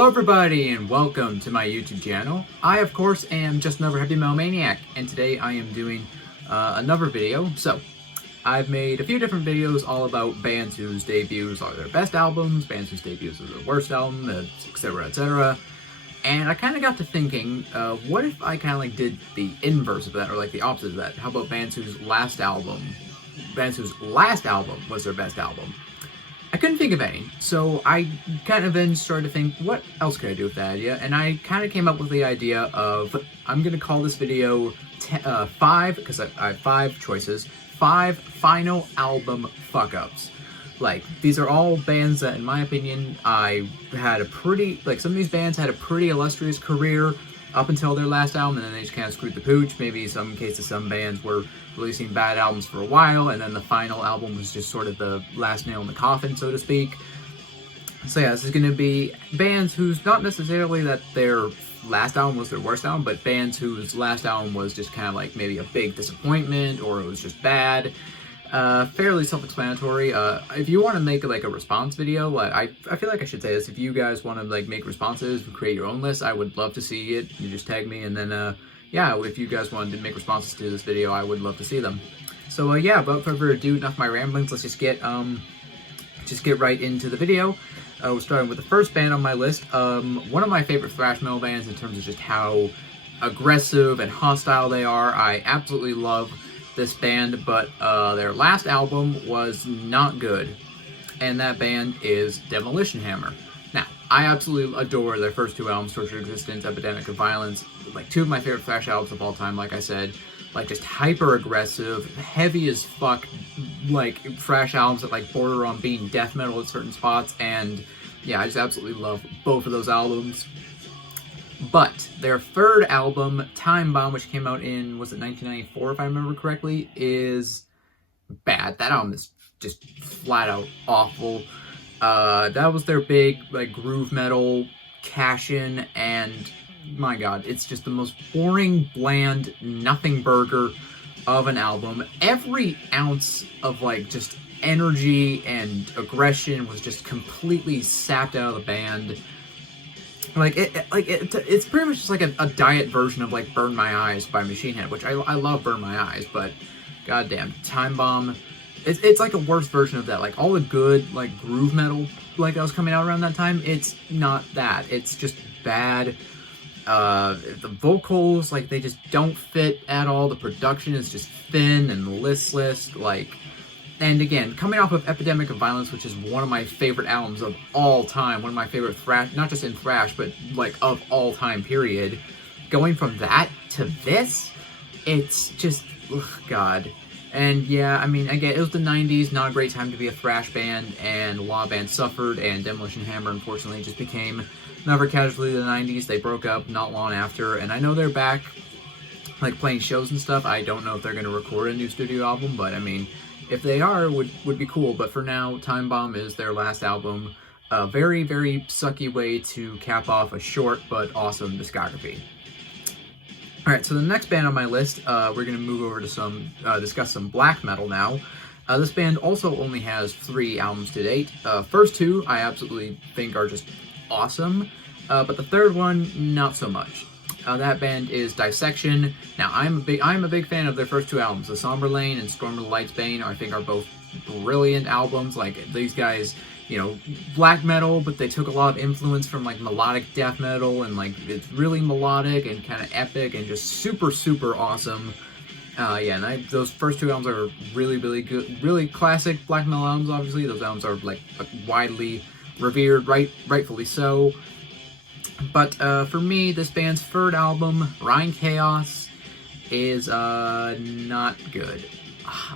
Hello everybody and welcome to my YouTube channel. I of course am just another heavy metal maniac, and today I am doing another video. So I've made a few different videos all about bands whose debuts are their best albums, bands whose debuts are their worst album, etc, etc. And I kind of got to thinking, what if I kind of like did the inverse of that, or like the opposite of that? How about bands whose last album was their best album? I couldn't think of any, so I kind of then started to think, what else could I do with that idea? And I kind of came up with the idea of, I'm going to call this video 5, because I have 5 choices, 5 final album fuck-ups. Like, these are all bands that, in my opinion, I had a pretty, like, some of these bands had a pretty illustrious career up until their last album, and then they just kind of screwed the pooch. Maybe in some cases, some bands were releasing bad albums for a while, and then the final album was just sort of the last nail in the coffin, so to speak. So yeah, this is going to be bands whose, not necessarily that their last album was their worst album, but bands whose last album was just kind of like maybe a big disappointment, or it was just bad. Fairly self-explanatory. If you want to make like a response video, like I feel like I should say this, if you guys want to like make responses, create your own list, I would love to see it. You just tag me, and then yeah, if you guys wanted to make responses to this video, I would love to see them. So yeah, without further ado, enough of my ramblings, let's just get right into the video. We're starting with the first band on my list. One of my favorite thrash metal bands in terms of just how aggressive and hostile they are. I absolutely love this band, but their last album was not good, and that band is Demolition Hammer. Now, I absolutely adore their first 2 albums, Tortured Existence, Epidemic of Violence, like 2 of my favorite thrash albums of all time, like I said, like just hyper aggressive, heavy as fuck, like thrash albums that like border on being death metal at certain spots, and yeah, I just absolutely love both of those albums. But their third album, Time Bomb, which came out in, was it 1994 if I remember correctly, is bad. That album is just flat out awful. That was their big like groove metal cash-in, and my god, it's just the most boring, bland, nothing burger of an album. Every ounce of like just energy and aggression was just completely sapped out of the band. It's pretty much just like a diet version of like Burn My Eyes by Machine Head, which I love Burn My Eyes, but goddamn, Time Bomb, it's like a worse version of that. Like all the good like groove metal like that was coming out around that time, it's not that. It's just bad. The vocals, like, they just don't fit at all. The production is just thin and listless, like. And again, coming off of Epidemic of Violence, which is one of my favorite albums of all time, one of my favorite thrash, not just in thrash, but like of all time, period. Going from that to this, it's just, ugh, God. And yeah, I mean, again, it was the 90s, not a great time to be a thrash band, and a lot of bands suffered, and Demolition Hammer, unfortunately, just became another casualty of the 90s. They broke up not long after, and I know they're back, like, playing shows and stuff. I don't know if they're going to record a new studio album, but I mean, if they are, would be cool. But for now, Time Bomb is their last album. A very, very sucky way to cap off a short but awesome discography. Alright, so the next band on my list, we're going to move over to discuss some black metal now. This band also only has 3 albums to date. First 2 I absolutely think are just awesome, but the third one, not so much. That band is Dissection. Now, I'm a big fan of their first 2 albums. The Somber Lane and Storm of the Light's Bane, I think, are both brilliant albums. Like, these guys, you know, black metal, but they took a lot of influence from like melodic death metal, and like it's really melodic and kind of epic and just super, super awesome. Yeah, and those first 2 albums are really, really good, really classic black metal albums. Obviously, those albums are like widely revered, rightfully so. But for me, this band's third album, Rhine Chaos, is not good.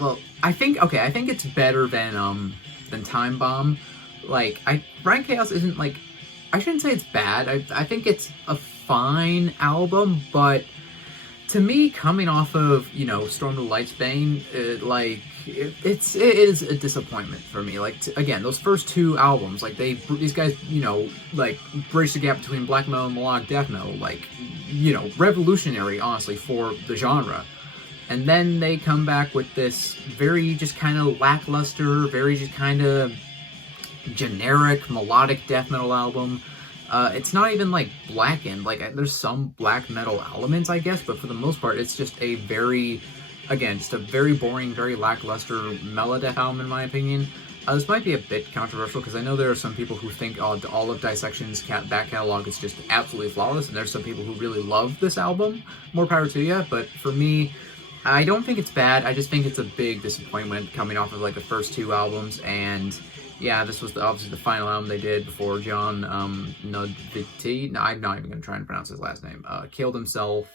Well, I think it's better than Time Bomb. Like, Rhine Chaos isn't like, I shouldn't say it's bad. I think it's a fine album, but to me, coming off of, you know, Storm of the Light's Bane, it is a disappointment for me. Like, again, those first 2 albums, like, these guys, you know, like, bridge the gap between black metal and melodic death metal, like, you know, revolutionary, honestly, for the genre. And then they come back with this very just kind of lackluster, very just kind of generic melodic death metal album. It's not even like blackened. Like there's some black metal elements, I guess, but for the most part, it's just a very, again, just a very boring, very lackluster melodeath album in my opinion. This might be a bit controversial because I know there are some people who think all of Dissection's back catalog is just absolutely flawless, and there's some people who really love this album. More power to you, but for me, I don't think it's bad. I just think it's a big disappointment coming off of like the first two albums, and yeah, this was obviously the final album they did before John Nodviti. No, I'm not even going to try and pronounce his last name. Killed himself,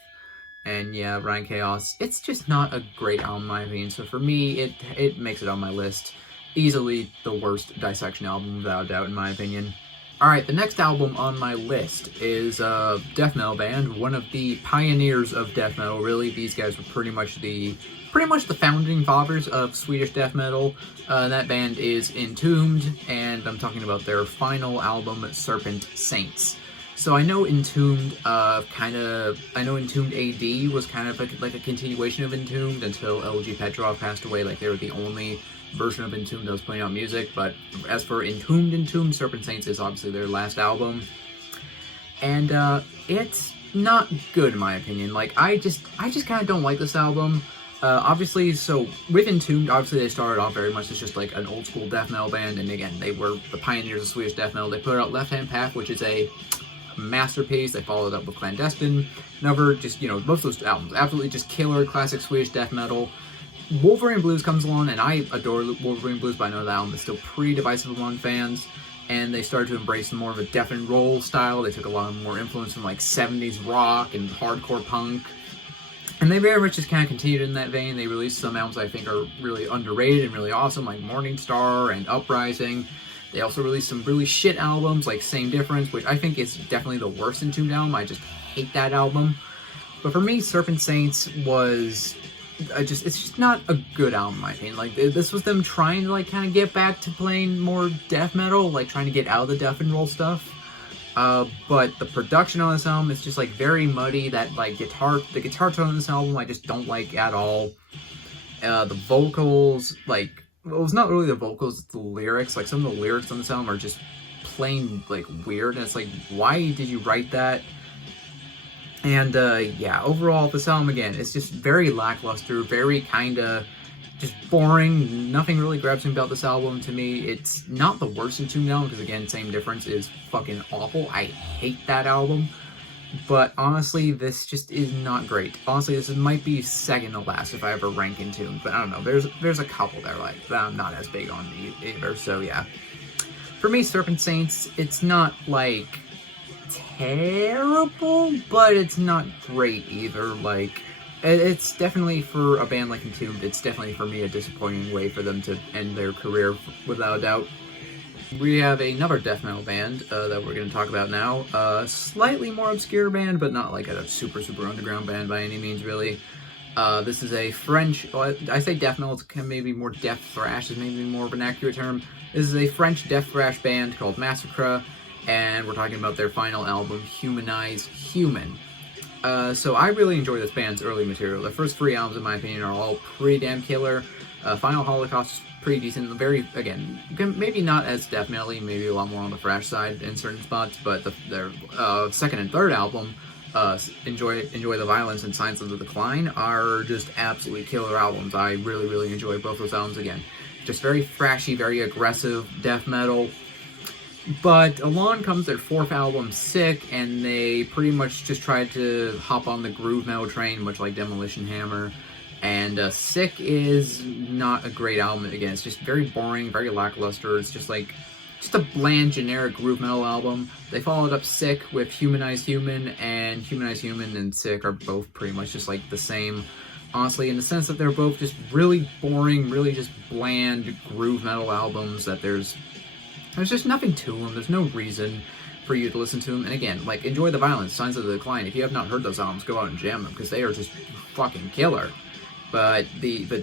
and yeah, Ryan Chaos. It's just not a great album in my opinion. So for me, it makes it on my list. Easily the worst Dissection album without a doubt in my opinion. Alright, the next album on my list is a death metal band, one of the pioneers of death metal, really. These guys were pretty much the founding fathers of Swedish death metal. That band is Entombed, and I'm talking about their final album, Serpent Saints. So I know Entombed, Entombed AD was kind of like a continuation of Entombed until LG Petrov passed away. Like, they were the only version of Entombed that was putting out music, but as for Entombed, Serpent Saints is obviously their last album, and it's not good in my opinion. Like, I just kind of don't like this album. Obviously, so with Entombed, obviously they started off very much as just like an old school death metal band, and again, they were the pioneers of Swedish death metal. They put out Left Hand Path, which is a masterpiece. They followed up with Clandestine. Never just, most of those albums, absolutely just killer classic Swedish death metal. Wolverine Blues comes along, and I adore Wolverine Blues, but I know that album is still pretty divisive among fans, and they started to embrace more of a death and roll style. They took a lot more influence from like 70s rock and hardcore punk, and they very much just kind of continued in that vein. They released some albums I think are really underrated and really awesome, like Morning Star and Uprising. They also released some really shit albums like Same Difference, which I think is definitely the worst Entombed album. I just hate that album. But for me, Serpent Saints was it's just not a good album in my opinion. Like, this was them trying to like kind of get back to playing more death metal, like trying to get out of the death and roll stuff. But the production on this album is just like very muddy. That like the guitar tone on this album I just don't like at all. The vocals, like, well, it's not really the vocals, it's the lyrics. Like, some of the lyrics on this album are just plain like weird, and it's like, why did you write that? And yeah, overall, this album, again, it's just very lackluster, very kind of just boring. Nothing really grabs me about this album. To me, it's not the worst Entombed album, because again, Same Difference is fucking awful. I hate that album. But honestly, this just is not great. Honestly, this might be second to last if I ever rank Entombed, but I don't know. There's a couple there like that I'm not as big on either. So yeah, for me, Serpent Saints, it's not like terrible, but it's not great either. Like, it's definitely, for a band like Entombed, it's definitely for me a disappointing way for them to end their career, without a doubt. We have another death metal band that we're going to talk about now. A slightly more obscure band, but not like a super underground band by any means, really. This is a French, well, I say death metal, it's maybe more death thrash is maybe more of an accurate term. This is a French death thrash band called Massacra, and we're talking about their final album, Humanize Human. So I really enjoy this band's early material. The first three albums, in my opinion, are all pretty damn killer. Final Holocaust is pretty decent. Very, again, maybe not as death metal-y, maybe a lot more on the thrash side in certain spots, but their second and third album, Enjoy the Violence and Signs of the Decline, are just absolutely killer albums. I really enjoy both those albums. Again, just very thrashy, very aggressive death metal. But along comes their fourth album, Sick, and they pretty much just tried to hop on the groove metal train, much like Demolition Hammer. And Sick is not a great album. Again, it's just very boring, very lackluster. It's just like, just a bland, generic groove metal album. They followed up Sick with Humanize Human, and Humanize Human and Sick are both pretty much just like the same, honestly, in the sense that they're both just really boring, really just bland groove metal albums that there's just nothing to them. There's no reason for you to listen to them. And again, like, Enjoy the Violence, Signs of the Decline, if you have not heard those albums, go out and jam them, because they are just fucking killer. But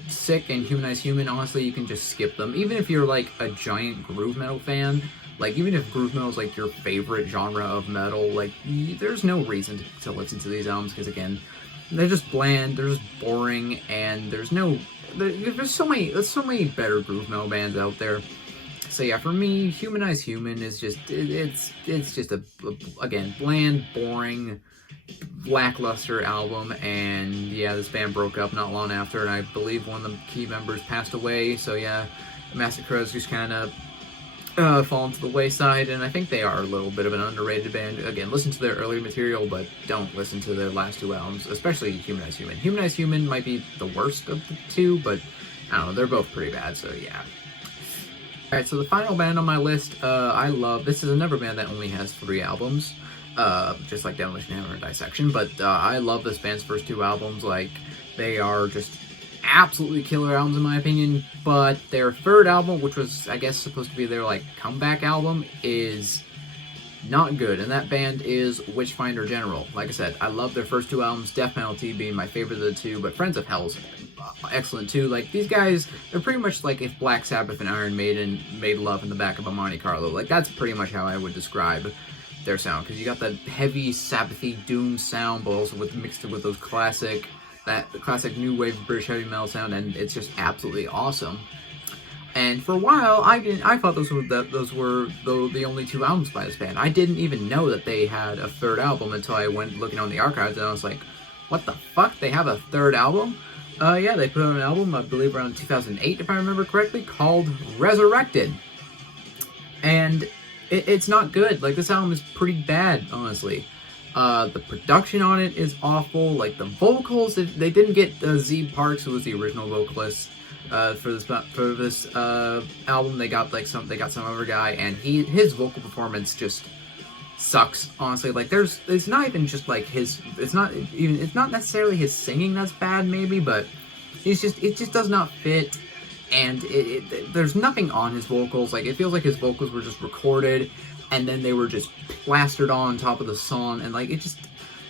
Sick and Humanize Human, honestly, you can just skip them. Even if you're like a giant groove metal fan, like, even if groove metal is like your favorite genre of metal, like, there's no reason to listen to these albums, because again, they're just bland, they're just boring, and there's so many better groove metal bands out there. So yeah, for me, Humanize Human is just, it's just again, bland, boring, lackluster album. And yeah, this band broke up not long after, and I believe one of the key members passed away. So yeah, Massacra has just kind of fallen to the wayside, and I think they are a little bit of an underrated band. Again, listen to their earlier material, but don't listen to their last two albums, especially Humanize Human. Humanize Human might be the worst of the two, but I don't know, they're both pretty bad, so yeah. Alright, so the final band on my list, I love, this is another band that only has 3 albums, just like Demolition Hammer and Dissection, but I love this band's first 2 albums. Like, they are just absolutely killer albums in my opinion, but their third album, which was, I guess, supposed to be their, like, comeback album, is not good, and that band is Witchfinder General. Like I said, I love their first 2 albums, Death Penalty being my favorite of the 2, but Friends of Hell's excellent too. Like, these guys, they're pretty much like if Black Sabbath and Iron Maiden made love in the back of a Monte Carlo. Like, that's pretty much how I would describe their sound, because you got that heavy, Sabbathy, doom sound, but also mixed with those classic new wave British heavy metal sound, and it's just absolutely awesome. And for a while, I thought those were the only 2 albums by this band. I didn't even know that they had a third album until I went looking on the archives, and I was like, what the fuck? They have a third album? Yeah, they put out an album, I believe around 2008, if I remember correctly, called Resurrected. And it's not good. Like, this album is pretty bad, honestly. The production on it is awful. Like, the vocals, they didn't get Z Parks, who was the original vocalist for this album. They got some other guy, and his vocal performance just sucks, honestly. Like, it's not even just like it's not necessarily his singing that's bad, maybe, but it just does not fit. And there's nothing on his vocals. Like, it feels like his vocals were just recorded and then they were just plastered on top of the song, and like, it just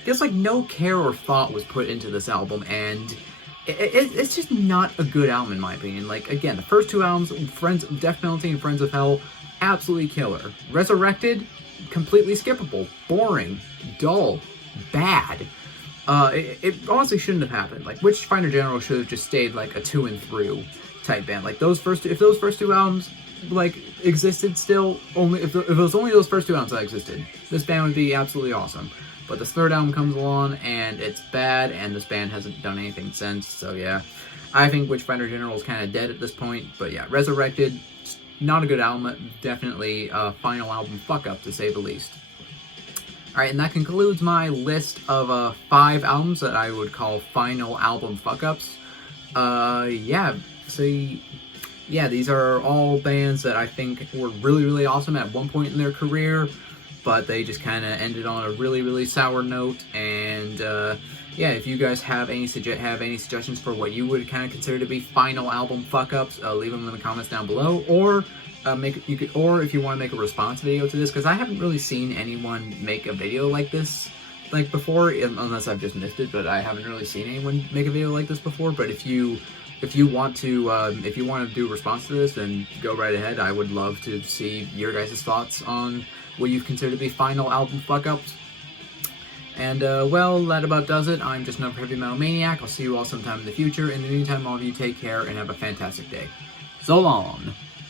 feels like no care or thought was put into this album, and it's just not a good album in my opinion. Like, again, the first 2 albums, Death Penalty and Friends of Hell, absolutely killer. Resurrected, completely skippable, boring, dull, bad. It honestly shouldn't have happened. Like, Witchfinder General should have just stayed like a 2 and through type band. Like, if those first 2 albums like existed still, if it was only those first 2 albums that existed, this band would be absolutely awesome. But this third album comes along and it's bad, and this band hasn't done anything since. So yeah, I think Witchfinder General is kind of dead at this point. But yeah, Resurrected, not a good album. Definitely a final album fuck up, to say the least. Alright, and that concludes my list of 5 albums that I would call final album fuck ups. Yeah, so yeah, these are all bands that I think were really, really awesome at one point in their career, but they just kind of ended on a really, really sour note. And yeah, if you guys have any suggestions for what you would kind of consider to be final album fuck ups, leave them in the comments down below, or if you want to make a response video to this, because I haven't really seen anyone make a video like this before, unless I've just missed it. But I haven't really seen anyone make a video like this before. But if you want to do a response to this, then go right ahead. I would love to see your guys' thoughts on what you consider to be final album fuck-ups. And, well, that about does it. I'm just another Heavy Metal Maniac. I'll see you all sometime in the future. In the meantime, all of you take care and have a fantastic day. So long!